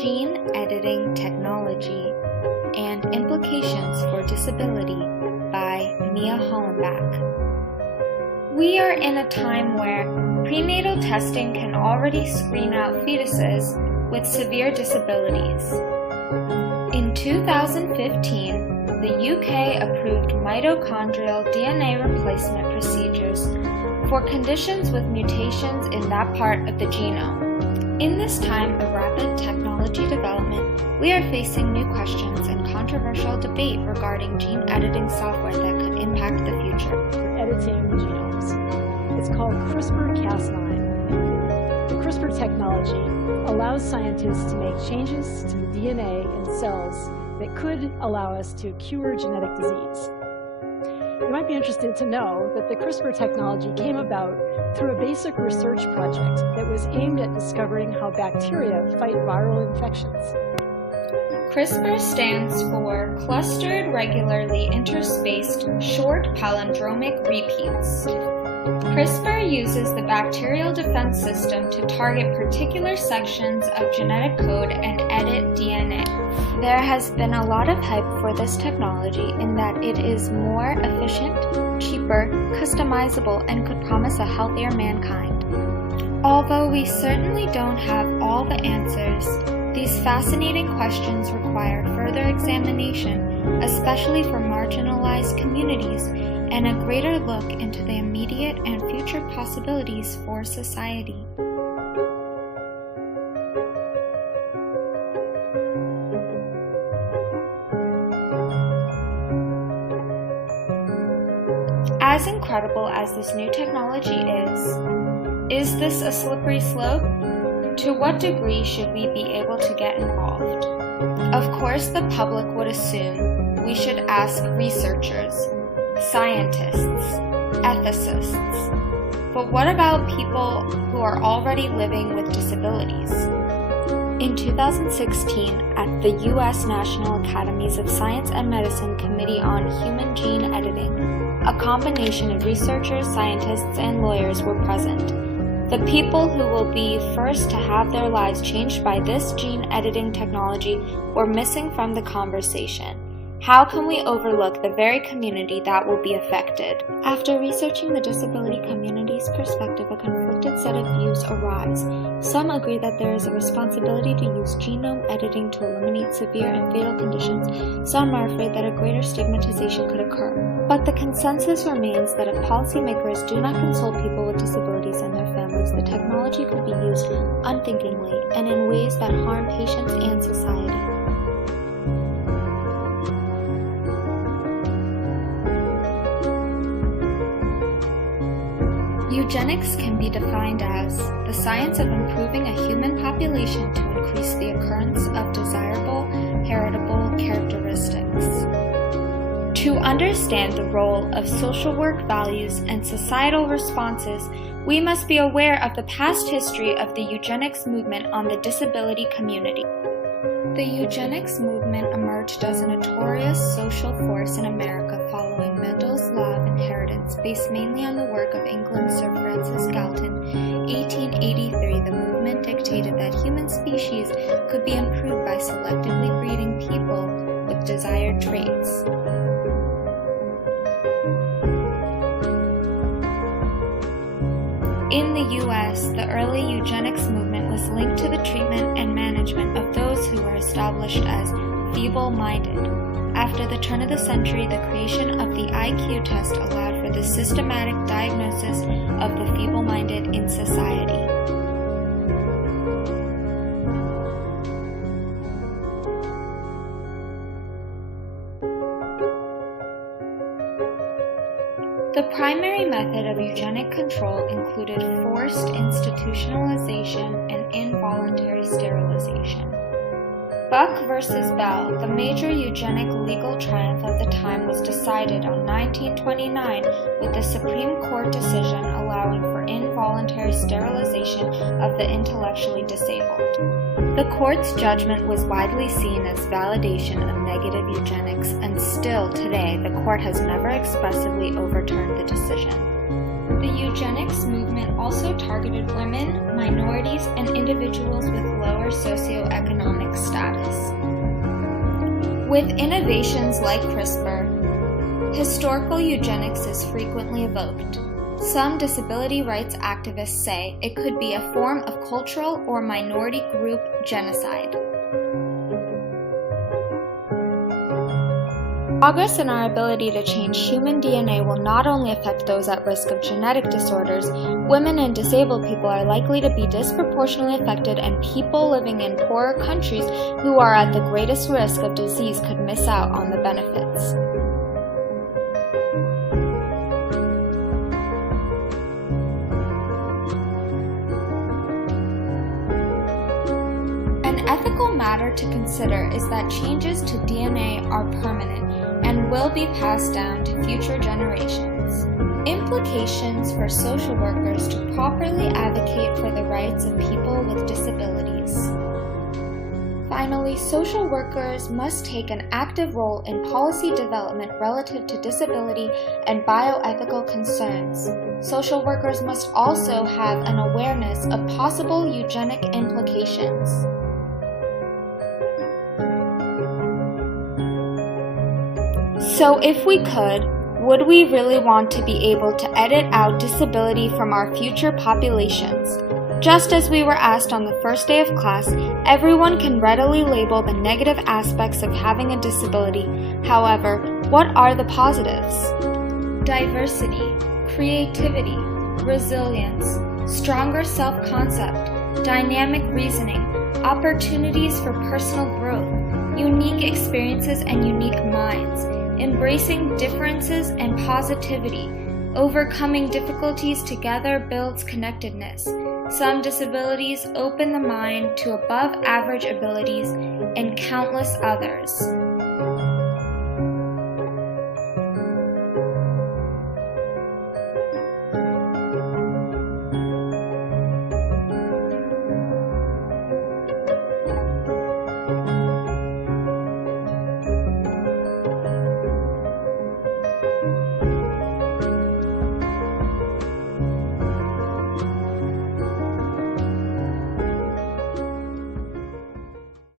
Gene Editing Technology and Implications for Disability by Mia Hollenbach. We are in a time where prenatal testing can already screen out fetuses with severe disabilities. In 2015, the UK approved mitochondrial DNA replacement procedures for conditions with mutations in that part of the genome. In this time of rapid technology development, we are facing new questions and controversial debate regarding gene editing software that could impact the future. Editing genomes. It's called CRISPR-Cas9. The CRISPR technology allows scientists to make changes to the DNA in cells that could allow us to cure genetic disease. You might be interested to know that the CRISPR technology came about through a basic research project that was aimed at discovering how bacteria fight viral infections. CRISPR stands for Clustered Regularly Interspaced Short Palindromic Repeats. CRISPR uses the bacterial defense system to target particular sections of genetic code and edit DNA. There has been a lot of hype for this technology in that it is more efficient, cheaper, customizable, and could promise a healthier mankind. Although we certainly don't have all the answers, these fascinating questions require further examination, especially for marginalized communities, and a greater look into the immediate and future possibilities for society. As incredible as this new technology is this a slippery slope? To what degree should we be able to get involved? Of course, the public would assume we should ask researchers, scientists, ethicists. But what about people who are already living with disabilities? In 2016, at the U.S. National Academies of Science and Medicine Committee on Human Gene Editing, a combination of researchers, scientists, and lawyers were present. The people who will be first to have their lives changed by this gene editing technology were missing from the conversation. How can we overlook the very community that will be affected? After researching the disability community's perspective, a conflicted set of views arise. Some agree that there is a responsibility to use genome editing to eliminate severe and fatal conditions. Some are afraid that a greater stigmatization could occur. But the consensus remains that if policymakers do not consult people with disabilities and their families, the technology could be used unthinkingly and in ways that harm patients and society. Eugenics can be defined as the science of improving a human population to increase the occurrence of desirable, heritable characteristics. To understand the role of social work values and societal responses, we must be aware of the past history of the eugenics movement on the disability community. The eugenics movement emerged as a notorious social force in America following Mendel's law of inheritance, based mainly on the work of England's Sir Francis Galton. 1883, the movement dictated that human species could be improved by selectively breeding people with desired traits. In the U.S., the early eugenics movement was linked to the treatment and management of those who were established as feeble-minded. After the turn of the century, the creation of the IQ test allowed for the systematic diagnosis of the feeble-minded in society. The primary method of eugenic control included forced institutionalization and involuntary sterilization. Buck versus Bell, the major eugenic legal triumph of the time, was decided on 1929 with the Supreme Court decision allowing for involuntary sterilization of the intellectually disabled. The court's judgment was widely seen as validation of negative eugenics, and still today the court has never expressively overturned the decision. The eugenics movement also targeted women, minorities, and individuals with lower socioeconomic status. With innovations like CRISPR, historical eugenics is frequently evoked. Some disability rights activists say it could be a form of cultural or minority group genocide. Progress in our ability to change human DNA will not only affect those at risk of genetic disorders, women and disabled people are likely to be disproportionately affected, and people living in poorer countries who are at the greatest risk of disease could miss out on the benefits. An ethical matter to consider is that changes to DNA are permanent and will be passed down to future generations. Implications for social workers to properly advocate for the rights of people with disabilities. Finally, social workers must take an active role in policy development relative to disability and bioethical concerns. Social workers must also have an awareness of possible eugenic implications. So if we could, would we really want to be able to edit out disability from our future populations? Just as we were asked on the first day of class, everyone can readily label the negative aspects of having a disability. However, what are the positives? Diversity, creativity, resilience, stronger self-concept, dynamic reasoning, opportunities for personal growth, unique experiences and unique minds, embracing differences and positivity, overcoming difficulties together builds connectedness. Some disabilities open the mind to above-average abilities and countless others.